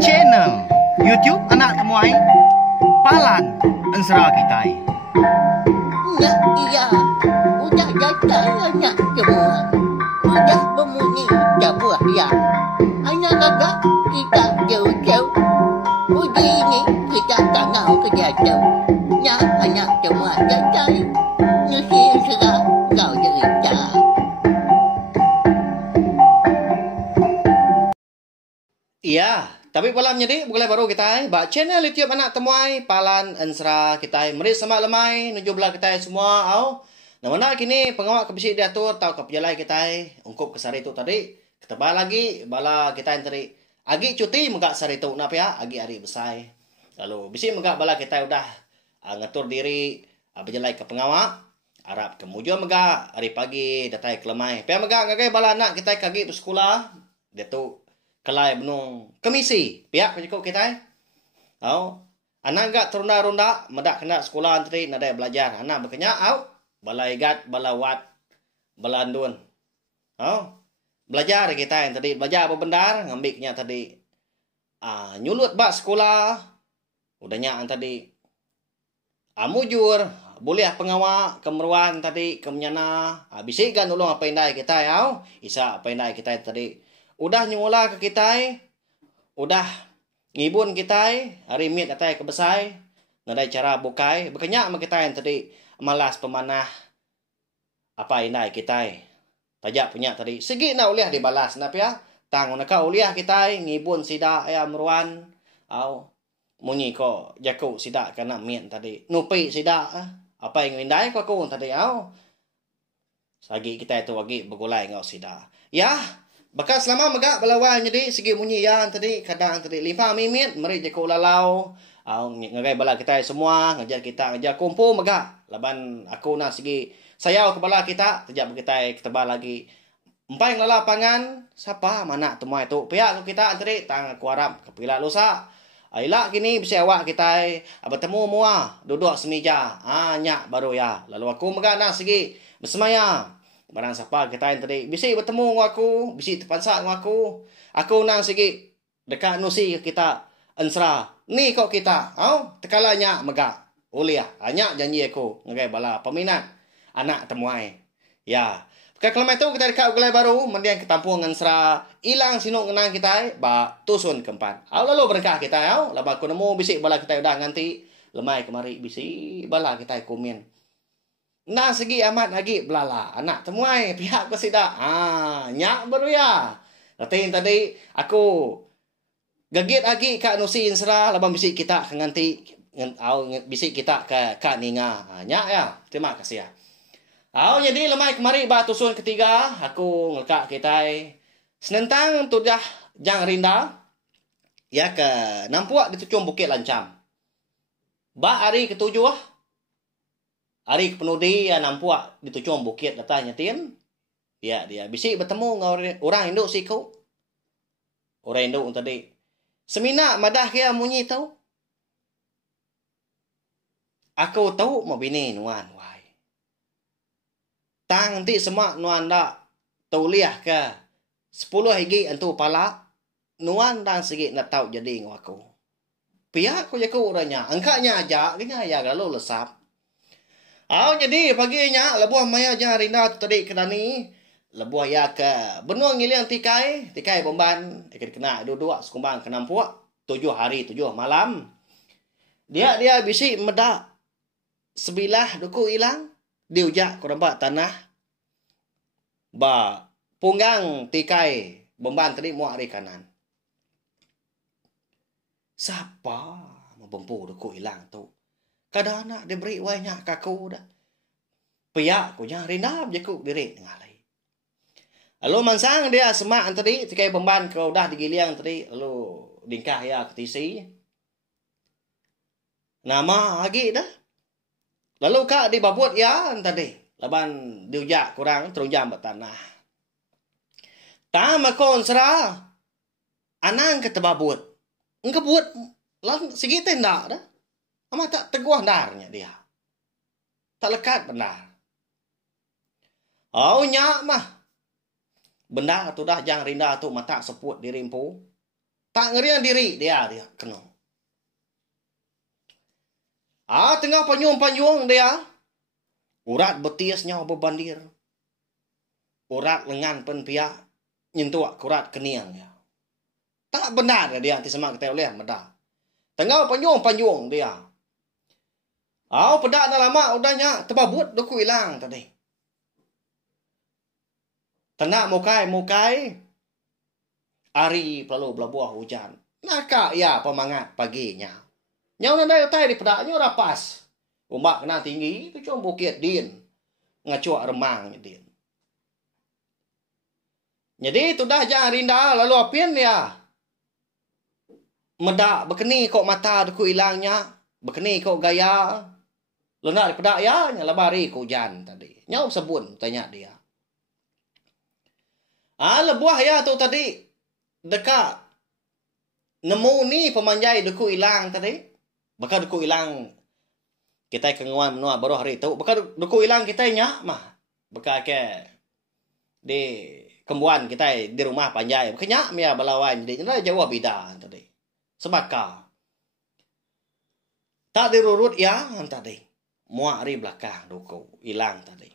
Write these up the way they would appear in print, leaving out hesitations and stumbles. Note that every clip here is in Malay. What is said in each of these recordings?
channel YouTube anak temuai Palan Ensra Kitai. Ya, iya, udah datang anak semua. Udah berbunyi sebuah ya. Anak kakak kita jauh-jauh. Uji ini kita tak mau kejatuh. Ya, anak semua datang. Nusi serah kau cerita. Iya, tapi malam jadi boleh baru kita ba channel YouTube anak temuai Palan Ensra kita meri sama lemai nuju belah kita semua au. Namanya kini pengawak kebisi diatur tau ke pejalai kita ungkup ke sari itu tadi ketebal lagi bala kita yang tadi agi cuti megak sari itu napa ya agi hari besai. Lalu bisi megak bala kita udah ngatur diri berjalai ke pengawak Arab kemudian megak hari pagi datai ke lemai. Pia megak ngagai bala anak kita kagi ke sekolah dia tu kelai benung komisi pihak kau kita au anak gak terunda-runda medak kena sekolah antri nada belajar anak berkenyak au balai gat balawat balandun au belajar kita yang tadi belajar apa bendar ngambiknya tadi nyulut bak sekolah udahnya tadi mujur boleh pengawak kemeruan tadi kemenyana bisikan ulung apa indai kita au isa apa indai kita tadi udah nyula ke kita, udah ngibun kita, hari mit atai ke besai, nadai cara bukai, berkenyak sama kita yang tadi malas pemanah apa inai kita, tajak punya tadi, segi nak uliah dibalas, napa ya, tang nak uliah kita ngibun sida ayam meruan, au munyi ko jaku sida kena mit tadi, nupi sida, apa yang indai ko aku tadi au, sagi kita itu lagi bergulai ngau sida, ya. Baka selama megak balawan jadi segi munyi yang tadi kadang tadi 5 minit meri je ko lalau ngagai bala kita semua ngajar kita ngajar kumpul megak laban aku nak segi sayau ke bala kita tejak kita ketebal lagi empai lala pangan siapa mana temui tu pihak kita tadi tang aku harap kepila lusa aila kini bisa awak kita bertemu mua duduk semeja nyak baru ya lalu aku megak nak segi bersemaya barang siapa kita yang tadi bisa bertemu dengan aku, bisa terpansak dengan aku nang segi dekat nusi kita Ensra. Ni kok kita, tekalanya megak. Uliah, hanya janji aku ngagai bala peminat anak temuai. Ya. Kalau itu kita dekat gulai baru, mendiang ketampung Ensra, hilang sinuk ngenang kita, ba tusun keempat. Lalu berkah kita, laba aku nemu bisik bala kita udah nganti lemai kemari bisik bala kita komen. Nah segi amat lagi belala anak temuai pihak kesida nyak baru ya latin tadi aku gagit lagi kak nusi Ensra labang bisik kita nganti bisik kita ke ninga nyak ya terima kasih ya jadi lemai kemari batusun ketiga aku ngekak kita senentang tudah jang rinda ya ke nampuak di tucung bukit lancam ba hari ketujuh hari penudi nampuak di tucung bukit datanya tin ya dia bisik bertemu dengan orang Indo sih kau orang Indo tadi semina madah kia munyi tahu aku tahu mau bini nuan wai tang nanti semak nuan dak tuliah ke 10 higi antu pala nuan dan segi nak tahu jadi ngau aku pihak aku jaku orangnya angkanya aja kena ya kalau lesap jadi paginya lebuah maya jangan rinda tadi kedani lebuah ya ke benuang ngiliang tikai bomban kena dua sekumbang ke nampuak 7 hari 7 malam dia bisik medak sebilah duku hilang diujak korambak tanah ba punggang tikai bomban tadi muak hari kanan siapa membempu duku hilang tu kada anak diberi wainya kaku dah. Pihak ku jangan rindam je ku diri ngalai. Lalu mansang dia semak tadi tikai pemban kau dah digiliang tadi lalu dingkah ya ketisi. Nama lagi dah. Lalu kak dibabut ya tadi. Laban diujak kurang terunjam bertanah. Tama kon Ensra. Anang ketebabut. Engkebut lang segitu ndak dah. Amat tak teguah darnya dia. Tak lekat benar. Nyak mah. Benda tu dah jang rinda tu mata seput dirimpu. Tak ngerian diri dia kena. Tengah panyung-panyung dia. Urat betisnya berbandir. Urat lengan pen pihak nyentuh kurat keniang ya. Tak benar dia anti semak kita oleh medah. Tengah panyung-panyung dia. Pedak dah lama udahnya terbabut duku hilang tadi. Tenak mukai ari perlu belabuah hujan. Nakak ya pemangat paginya. Nyau nandai utai di pedaknya rapas. Umbak kena tinggi tu cuma bukit din. Ngacuak remang din. Jadi tu dah jangan rinda lalu apian dia. Medak berkeni kok mata duku hilangnya. Berkeni kok gaya. Lenak di pedak ya nyala bari kok hujan tadi. Nyau sebun tanya dia. Lebuah ya tu tadi. Dekat. Nemu ni pemanjai duku hilang tadi. Bakal duku hilang. Kita kenguan menua baru hari tu. Bakal duku hilang kita nyak mah. Bakal ke. Di kembuan kita di rumah panjai. Bakal nyak mia balawan. Jadi nyak jauh beda tadi. Sebaka. Tak dirurut ya tadi. Muak hari belakang duku hilang tadi.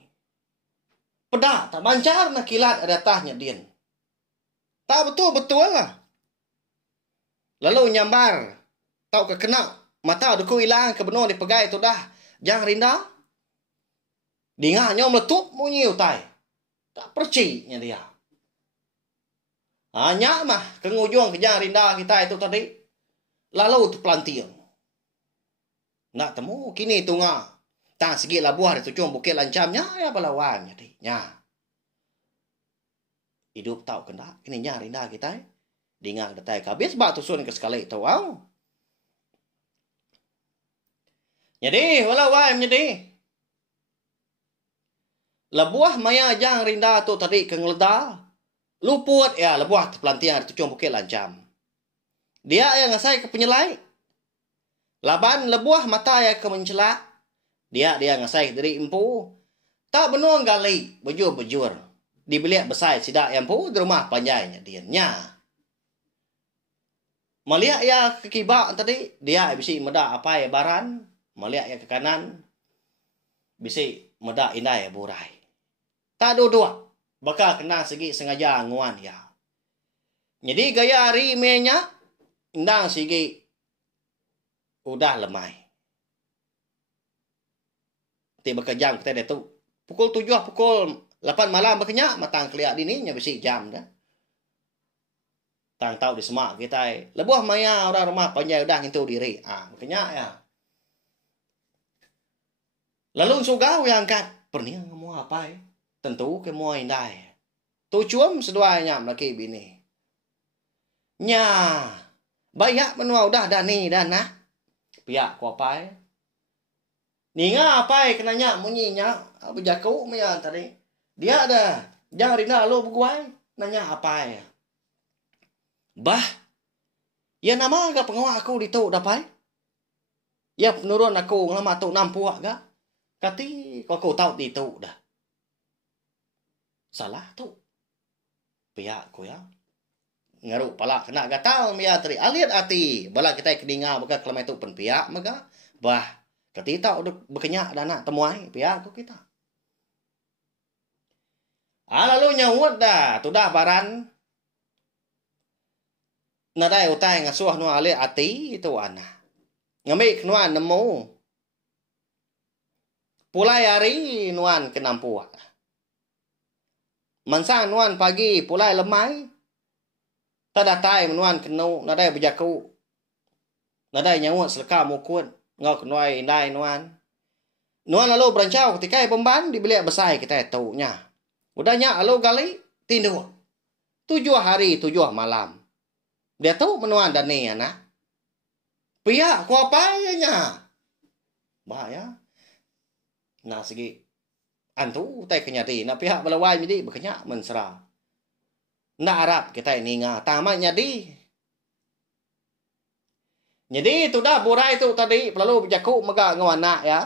Pedak tak mancar nak kilat ada tahnya din. Tak betul-betul lah. Lalu nyambar. Tahu ke kena. Mata duku hilang ke benar dipegai tu dah. Jangan rinda. Dingahnya meletup bunyi utai. Tak percinya dia. Hanya mah kengujung ke jangan rinda kita itu tadi. Lalu tu pelantiang. Nak temu kini tu ngah. Tak segi labuah itu cuma bukit lancamnya ya balawan jadi. Nya. Hidup tahu kena. Ini nya rinda kita. Dingah detai habis bak tusun ke sekali itu wow. Jadi walau wai menjadi lebuah maya jang rinda tu tadi ke ngeleda luput ya lebuah pelantian tu cuma bukit lancam. Dia yang ngasai ke penyelai. Laban lebuah mata ya ke mencelak. Dia ngasai dari empu. Tak benuang gali bejur-bejur. Di bilik besar sidak empu di rumah panjainya dia nya. Melihat ya ke kibak tadi, dia bisi medak apa ya baran, melihat ya ke kanan, bisi medak indai burai. Tak dua-dua, bakal kena segi sengaja nguan ya. Jadi gaya hari menya, indang segi udah lemai. Tiba kejam kita dia tu, pukul 7, pukul 8 malam berkenyak, matang keliak dini, nya bisi jam dah. Tang tahu di semak kita. Lebuah maya orang rumah panjai udah itu diri. Makanya ya. Lalu sugau yang angkat. Perniang kamu apa ya? Tentu kamu indai. Tu cuam seduanya laki bini. Nya. Banyak menua udah dani dan nak. Pihak ku apa ya? Ninga apa ya kenanya munyinya. Berjaku maya tadi. Dia ada. Jangan rinda lo buguai. Nanya apa ya? Bah, ya nama agak pengawal aku di tu dapai. Ya penurun aku ngelama tu nampu agak. Kati kau tahu di tu dah. Salah tu. Pihak aku ya. Ngaruk pala kena gatal mia teri aliat ati. Bala kita kedinga baka kelama itu pen pihak maga. Bah, kati tahu berkenyak dana temuai pihak aku kita. Lalu nyawut dah, tu dah baran. Nadai utai ngasuh nu ale ati itu ana. Ngamik nuan nemu. Pulai hari nuan kenampu. Mansang nuan pagi pulai lemai. Tadatai nuan kenu nadai berjaku. Nadai nyawut seleka mukun. Ngau kenuai indai nuan. Nuan lalu berancau ketika pemban di bilik besar kita tahu nya. Udahnya lalu gali tindu. 7 hari 7 malam. Dia tahu menuan dan ni anak. Pihak ku apa nya? Bahaya. Nah segi antu tai kenyati na pihak belawai jadi berkenyak mensera. Nak Arab kita ini nga tamat jadi. Jadi tu dah burai tu tadi lalu berjaku mega ngawana ya.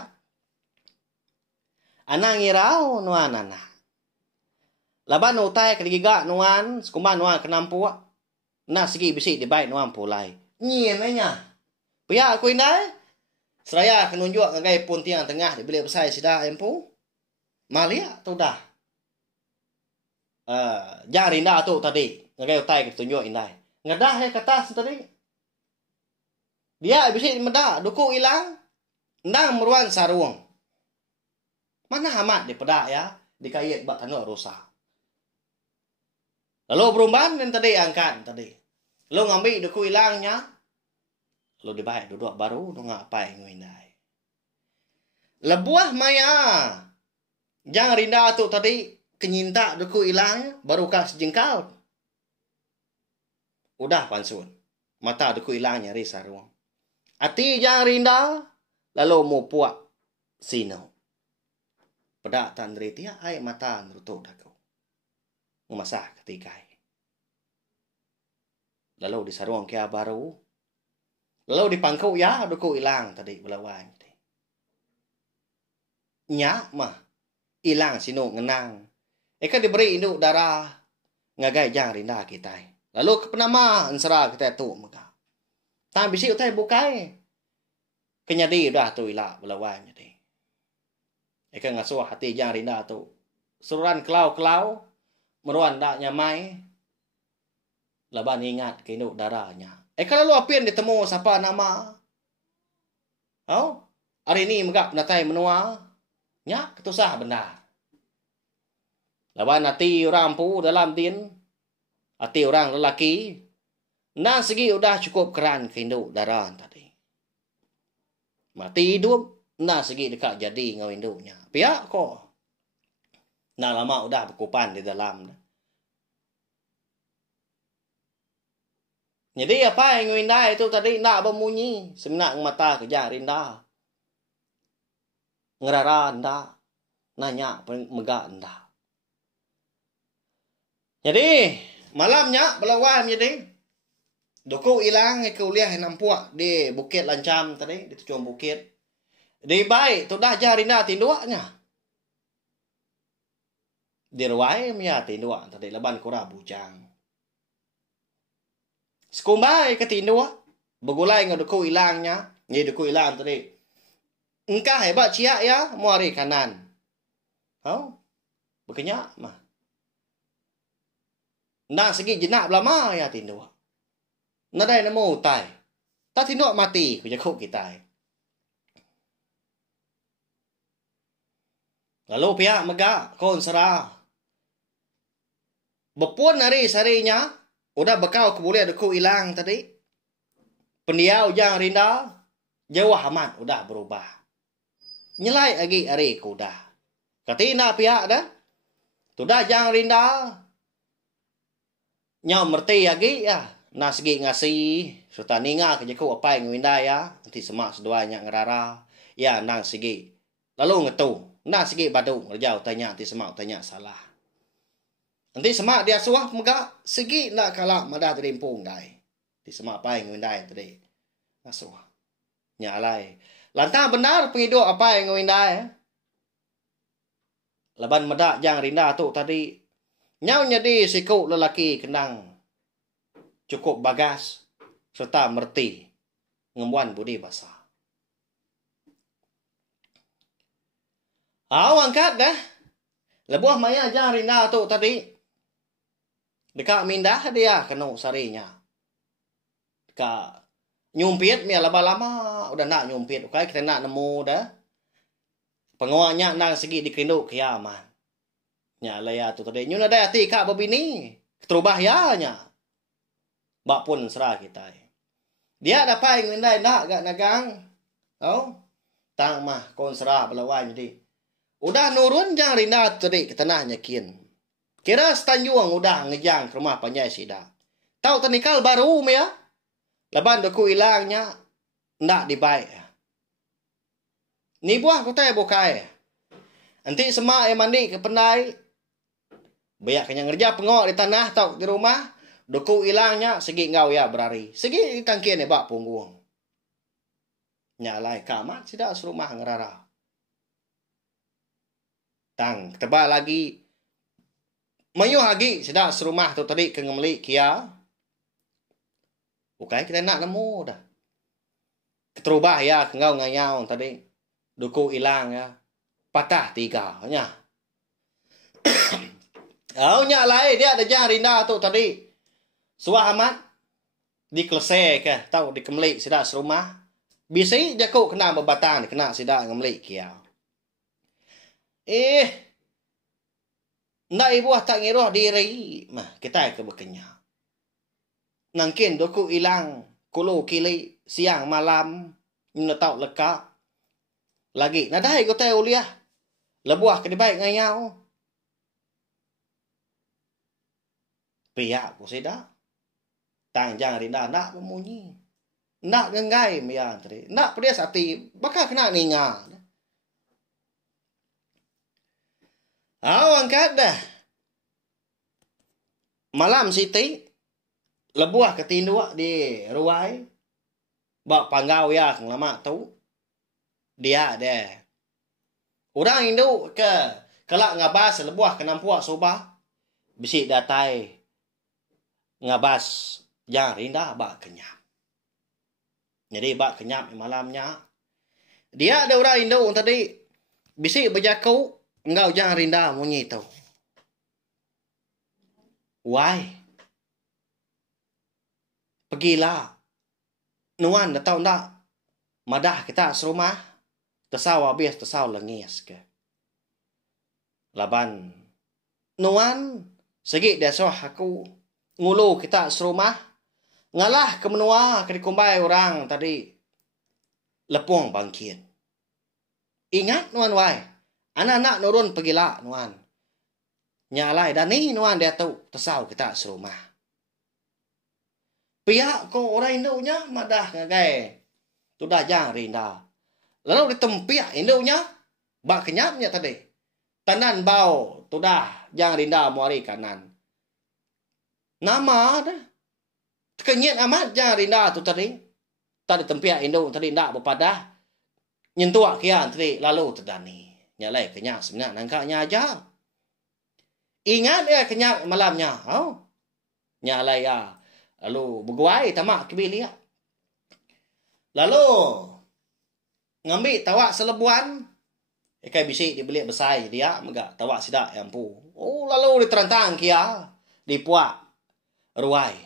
Anak ngirau nuan anak. Laban utai ketiga nuan sekumban nuan kenampu. Nah segi bisi di baik nuam pulai. Nyien nya. Pihak aku indai. Seraya kenunjuk ngagai pun tiang tengah di bilik besar sida empu. Malia tu dah. Jangan rinda tu tadi. Ngagai utai ketunjuk indai. Ngadah ya kata tadi. Dia bisi medah duku hilang. Nang meruan saruang. Mana amat di pedak ya. Di kayat bak tanu rusak. Lalu berumban dan tadi angkat tadi. Lalu ngambil duku hilangnya. Lalu dibaik duduk baru. Lalu ngapain ngindai. Lebuah maya. Jangan rinda tu tadi. Kenyinta duku hilangnya. Baru kah sejengkal. Udah pansun. Mata duku hilangnya risa ruang. Hati jangan rinda. Lalu mau puak sino. Pedak tandri tiap air mata merutuk dah kau. Memasah ketika. Lalu di saruang kia baru. Lalu di pangkau ya duku hilang tadi belawan. Nyak mah. Hilang sino ngenang. Eka diberi induk darah. Ngagai jangan rinda kita. Lalu ke penama ansara kita tu maka. Tak bisi utai bukai. Kenyadi dah tu ilah belawan jadi. Eka ngasuh hati jangan rinda tu. Sururan kelau-kelau. Meruan dak nyamai. Laban ingat ke induk darahnya. Eka lalu apian ditemu siapa nama. Oh, hari ini megap natai menua. Nya ketusah benar. Laban hati orang pu dalam din. Hati orang lelaki. Nah segi udah cukup keran ke induk darah tadi. Mati hidup. Nah segi dekat jadi ngau induknya. Pihak kok. Nah lama udah berkupan di dalam. Jadi apa yang ngindai itu tadi nak bemunyi. Semenak mata kerja rinda. Ngerara anda. Nanya megak anda. Jadi malamnya belawan jadi. Duku hilang ke kuliah nampuak di Bukit Lancam tadi. Di tujuan bukit. Di baik tu dah jarinda tinduaknya. Di ruai mia tinduak tadi leban kura bujang. Sekumbai ke tinduak. Begulai ngau duku hilangnya. Ni duku hilang tadi. Engkah hebat ciak ya. Muari kanan. Oh. Berkenyak mah. Nak segi jenak belama ya tinduak. Nadai namo utai. Tak tinduak mati. Kujakuk kita. Lalu pihak megak. Konsera. Berpun hari seharinya. Udah bekau kemuliaan duku hilang tadi. Pendiau jangan rinda. Jauh amat. Udah berubah. Nyelai lagi hari kuda. Katina pihak dah. Tudah jangan rinda. Nyau merti lagi ya. Nah segi ngasih. Serta ninga kejaku apa yang winda ya. Nanti semak seduanya ngerara. Ya nang segi. Lalu ngetu. Nah segi badu. Ngerjau tanya. Nanti semak tanya salah. Nanti semak dia suah megak. Segi nak kalah madah terimpung dai. Nanti semak apa yang winda tadi. Nasuh. Nyalai. Lantang benar penghidup apa yang winda ya. Laban medak jangan rinda tu tadi. Nyau nyadi siku lelaki kenang. Cukup bagas. Serta merti. Ngembuan budi basah. Angkat dah. Lebuah maya jangan rinda tu tadi. Dekat mindah dia kena sarinya. Dekat nyumpit mia lama-lama. Udah nak nyumpit. Okay, kita nak nemu dah. Penguatnya nang segi dikerinduk kiaman. Nya laya tu tadi. Nyuna dah hati kak babini. Keterubah ya nya. Bak pun serah kita. Dia dapat yang lindai nak gak nagang. Oh. Tang mah kon serah belawan jadi. Udah nurun jangan rinda tadi ke tanah nyakin. Kira setanjuang udah ngejang ke rumah panjai sida. Tahu tenikal baru ya. Leban duku hilangnya. Ndak dibaik. Ni buah kutai bukai. Nanti semak yang mandi ke pendai. Banyak kenyang ngerja pengok di tanah tau di rumah. Duku hilangnya segi ngau ya berari. Segi kangkian bak punggung. Nyalai kamat sida serumah ngerara. Tang tebal lagi. Mayu lagi sida serumah tu tadi ke ngemeli kia. Okey, kita nak nemu dah. Keterubah ya, kengau ngayau tadi. Duku hilang ya. Patah 3 nya. Nya lain dia ada jang rinda tu tadi. Suah amat di kelese ke, tahu di kemlik sida serumah. Bisi jakuk kena bebatang kena sida ngemlik kia. Ndak ibu tak ngiroh diri mah kita ke bekenya. Nangkin doku hilang kulo kili siang malam nyuna tau leka. Lagi nadai ko tayo uliah. Lebuah ke baik ngayau. Pihak ko sida. Tang jang rinda nak memunyi. Nak ngenggai mian tadi. Nak pedes hati bakal kena ninga. Angkat dah. Malam siti lebuah ketindua di ruai. Bak panggau ya lama tu. Dia deh. Orang induk ke kelak ngabas lebuah ke nampuak sobah. Bisik datai ngabas yang rinda bak kenyap. Jadi bak kenyap malamnya. Dia ada orang induk tadi bisik berjakau engkau jangan rinda munyi tu. Why? Pergilah. Nuan dah tahu tak? Madah kita serumah. Tesau habis, tesau lengis ke. Laban. Nuan. Segi dia soh aku. Ngulu kita serumah. Ngalah ke menua ke dikumbai orang tadi. Lepung bangkit. Ingat nuan why? Anak-anak nurun pergilah nuan. Nyalai dan ni nuan dia tahu. Tesau kita serumah. Pihak ko orang induknya madah ngagai. Tu dah jang rinda. Lalu ditempiak induknya bak kenyapnya tadi. Tanan bau tu dah jang rinda muari kanan. Nama dah. Kenyat amat jang rinda tu tadi. Tak ditempiak induk tadi ndak berpadah. Nyentuak kian tadi lalu terdani. Nyalai kenyap sebenarnya nangkaknya aja. Ingat ya kenyap malamnya. Oh. Nyalai ya. Lalu berguai tamak kebilia. Lalu ngambil tawak selebuan. Ikai bisik dibeli besai dia. Megak tawak sidak yang pu. Oh lalu diterantang kia. Dipuak ruai.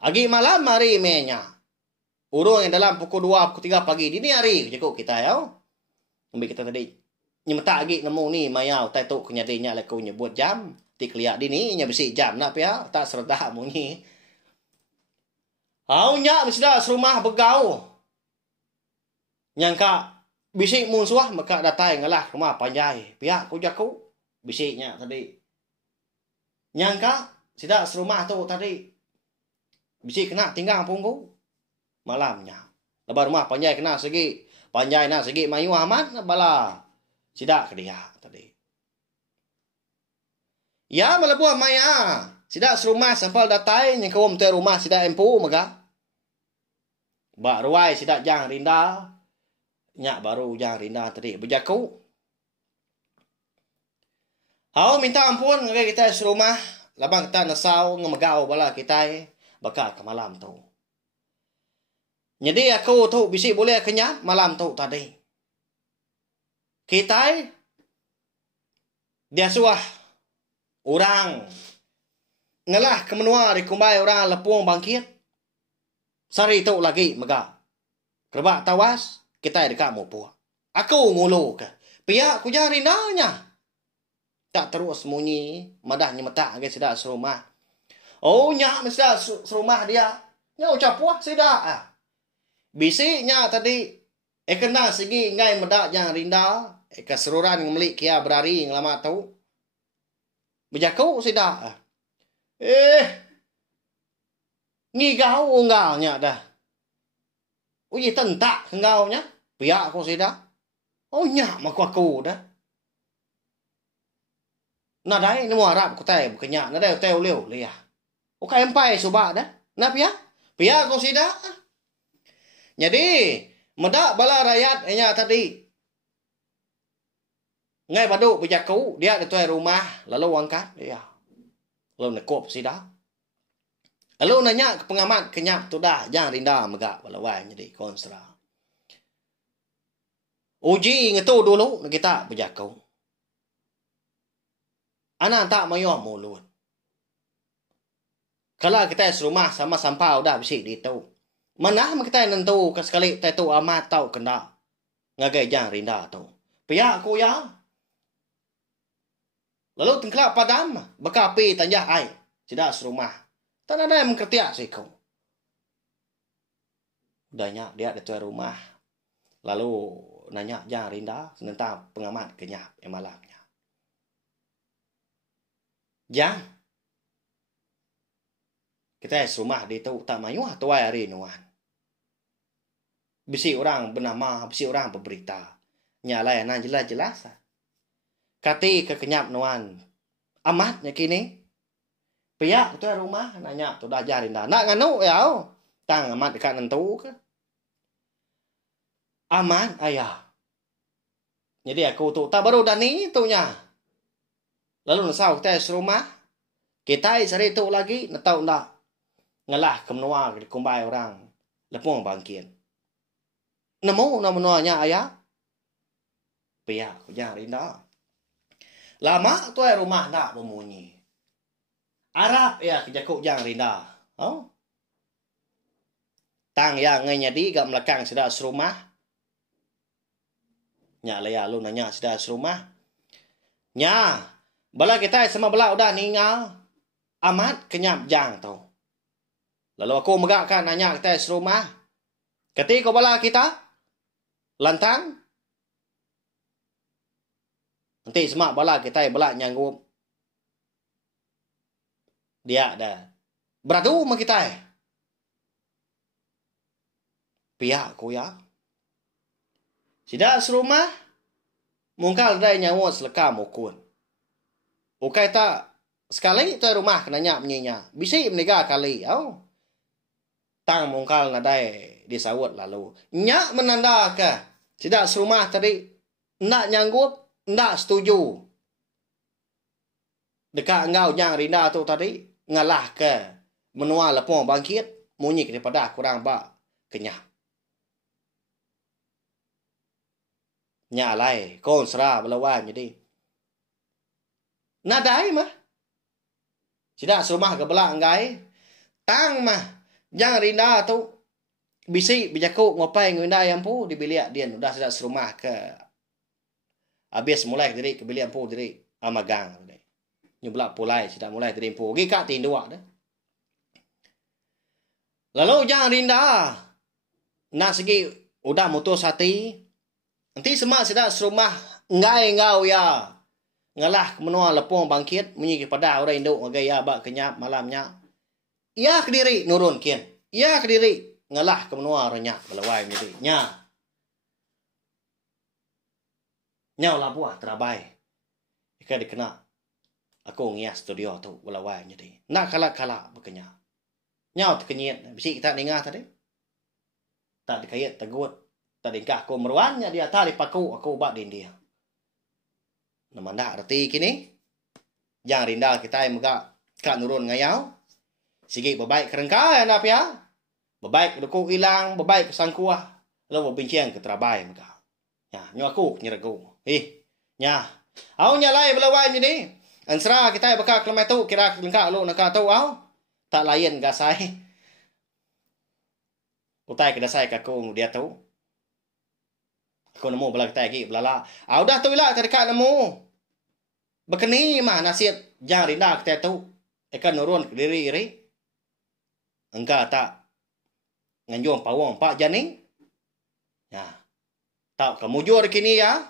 Agi malam hari menya. Urung yang dalam pukul 2, pukul 3 pagi. Dini hari cukup kita ya. Ambil kita tadi. Nyemeta agi nemu ni mayau. Tai tuk kenyadinya laku nyebut jam. Ti keliak dini. Nya bisik jam nak ya. Tak serta munyi. Aunya mesti serumah begau. Nyangka bisik musuh maka datai ngalah rumah panjai. Pihak ku jaku bisiknya tadi. Nyangka sidak serumah tu tadi. Bisik kena tinggal punggu. Malamnya. Lebar rumah panjai kena segi. Panjai nak segi mayu amat bala. Sidak ke dia tadi. Ya melebuah maya. Sidak serumah sampal datai yang kau mesti rumah sidak empu maka. Bak ruai sidak jang rinda. Nyak baru jang rinda tadi berjaku. Hau minta ampun ngagai kita serumah. Labang kita nasau ngemegau bala kita bakal ke malam tu. Jadi aku tu bisik boleh kenyap malam tu tadi. Kita dia suah orang ngelah kemenua dikumbai orang lepung bangkit. Sari tu lagi mega. Kerbak tawas kita dekat mupu. Aku ngulu ke. Pihak ku jari nanya. Tak terus munyi madahnya metak ke sedak serumah. Oh nyak mesti serumah dia. Nya ucap puah sedak. Bisiknya tadi kena segi ngai medak yang rinda. Keseruran ngemelik kia berari ngelama tu. Berjaku sedak. Ngigau enggaknya dah. Uji tentak enggaunya. Pihak aku sedak. Oh nyak aku dah. Nadai ni muarap ku tai bukannya. Nadai tai uleu liah. Okai empai subak dah. Nah pihak aku sedak. Jadi medak bala rakyat nya tadi. Ngai baduk berjaku dia di tuai rumah lalu angkat dia. Lalu nekop sedak. Lalu nanya ke pengamat kenyap tu dah jangan rinda megak balawai jadi konsra. Uji ngetu dulu kita berjakau. Anak tak mayuh mulut. Kalau kita serumah sama sampau dah bisik di tu. Mana kita nentu ke sekali kita tu amat tau kena. Ngagai jangan rinda tu. Pihak aku ya. Lalu tengkelak padam. Bekapi tanjah ai. Tidak serumah. Tak ada yang mengkertiak sih kau. Udahnya dia ada tuan rumah. Lalu nanya jangan rinda. Senentang pengamat kenyap yang malamnya. Jangan. Kita serumah di tu tak mayuh tuai hari nuan. Bisi orang bernama, bisi orang berberita. Nyalai nan jelas-jelas. Kati ke kenyap nuan. Amatnya kini. Pihak tu rumah nanya tu dah jarin dah. Nak nganu ya. Tang amat dekat nentu ke. Amat ayah. Jadi aku tu tak baru dah ni tu nya. Lalu nasau kita serumah. Kita cari tu lagi. Natau nak. Ngalah ke menua ke kumbai orang. Lepung bangkit. Nemu nama menuanya ayah. Pihak jangan rinda. Lama tu rumah nak bemunyi. Arab ya kejakuk jangan rinda. Oh. Tang yang nganyadi gak melakang sudah serumah. Nya laya lu nanya sudah serumah. Nya. Bala kita sama bala udah ningal. Amat kenyap jang tu. Lalu aku megakkan nanya kita serumah. Ketika bala kita. Lantang. Nanti semak bala kita bala nyanggup. Dia dah. Beradu sama kita. Pihak aku ya. Sidak serumah. Mungkal dah nyawa selekam ukun. Ukai tak. Sekali tu rumah kena nyak menyinya. Bisi menegak kali. Oh. Tang mungkal nadai disawut lalu. Nyak menanda ke. Sidak serumah tadi. Nak nyanggup. Nak setuju. Dekat engkau yang rinda tu tadi. Ngalah ke. Menua lepung bangkit. Munyik daripada kurang bak. Kenyah. Nyalai. Konsra belawan jadi. Nadai mah. Sidak serumah ke belak engkai. Tang mah. Yang rinda tu. Bisi bijakuk ngopai ngunda yang pu. Di bilik dia. Udah sidak serumah ke. Habis mulai diri ke bilik pu diri. Amagang. Nyubelak pulai. Sidak mulai diri pu. Pergi kat tinduak dah. Lalu jangan rinda. Nak segi. Udah mutus hati. Nanti semak sidak serumah. Ngai ngau ya. Ngalah menua lepung bangkit. Menyi kepada orang induk. Ngagaya bak kenyap malamnya. Ia kediri nurun kian. Ia kediri. Ngalah ke menua renyak. Belawai menjadi. Nya. Nyau lah buah terabai. Ika dikena. Aku ngias studio tu. Belawai menjadi. Nak kalak-kalak berkenyak. Nyau terkenyit. Bisi kita dengar tadi. Tak dikait tegut. Tak dingkah aku meruannya dia. Tak dipaku. Aku ubat din dia. Nama ndak arti kini. Jangan rinda kita yang megak. Kak nurun ngayau. Sigi berbaik kerengka ya nak ya. Berbaik duku hilang. Berbaik kesangkuah. Lalu berbincang ke terabai megak. Ya. Nyo aku nyeragu. Nya. Au nyalai belawai ni. Ansra kita yang bekak kelemah tu. Kira kelengkak lu nak tahu au. Tak lain gasai. Utai kedasai kakung dia tu. Aku nemu belah kita lagi belala. Dah tu lah terdekat nemu. Bekeni mah nasihat jangan rinda kita tu. Ikan nurun ke diri iri. Engkau tak nganjung pawang pak janing. Ya. Tak kemujur kini ya.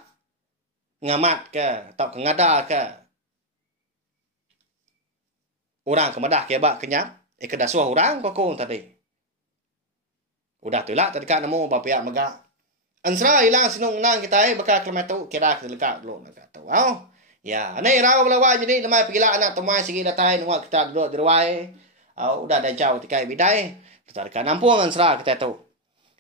Ngamat ke. Tak ngada ke. Orang kemedah ke bak kenyap. Ikan dasuah orang kokong tadi. Udah tu lah terdekat nemu bapiak megak. Ansra hilang sinung nang kita bakal kelemah tu. Kira kita lekat dulu nak tahu. Ya, ni rau belawai jadi lemai pergilah anak temai segi datai nuak kita duduk di ruai. Udah ada jauh tikai bidai. Kita dekat nampung ansra kita tu.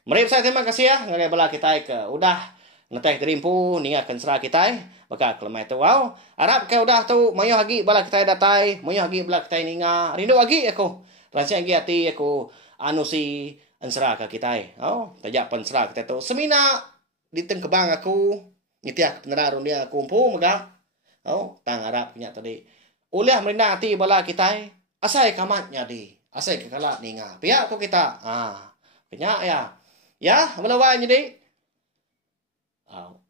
Mari saya terima kasih ya ngagai bala kita ke. Udah ngetek terimpu ningat ansra kita bakal kelemah tu. Harap ke udah tu mayu hagi bala kita datai, mayu hagi bala kita ninga. Rindu lagi aku. Rancang lagi hati aku anu si ansra ka kita. Oh, tajak pensra kita tu. Semina di teng kebang aku nyetiak peneraron dia kumpul megap. Oh, tang Arab punya tadi. Ulah merenda hati bala kita. Asai kamatnya di. Asai kekalat ni nga. Pihak tu kita. Kenya ya. Ya, melawai jadi.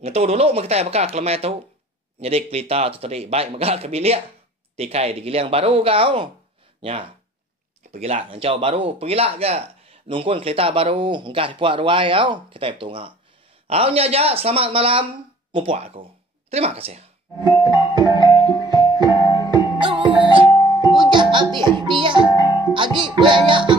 Ngetu dulu kita bakal kelemai tu. Jadi kelita tu tadi baik megak ke bilik. Tikai di giliang baru kau. Ya. Pergilah ngancau baru. Pergilah ke nungkun kelita baru. Engkah dipuak ruai kau. Kita betul ngak. Nya ja, selamat malam. Mupuak aku. Terima kasih. Udah habis dia. Adik banyak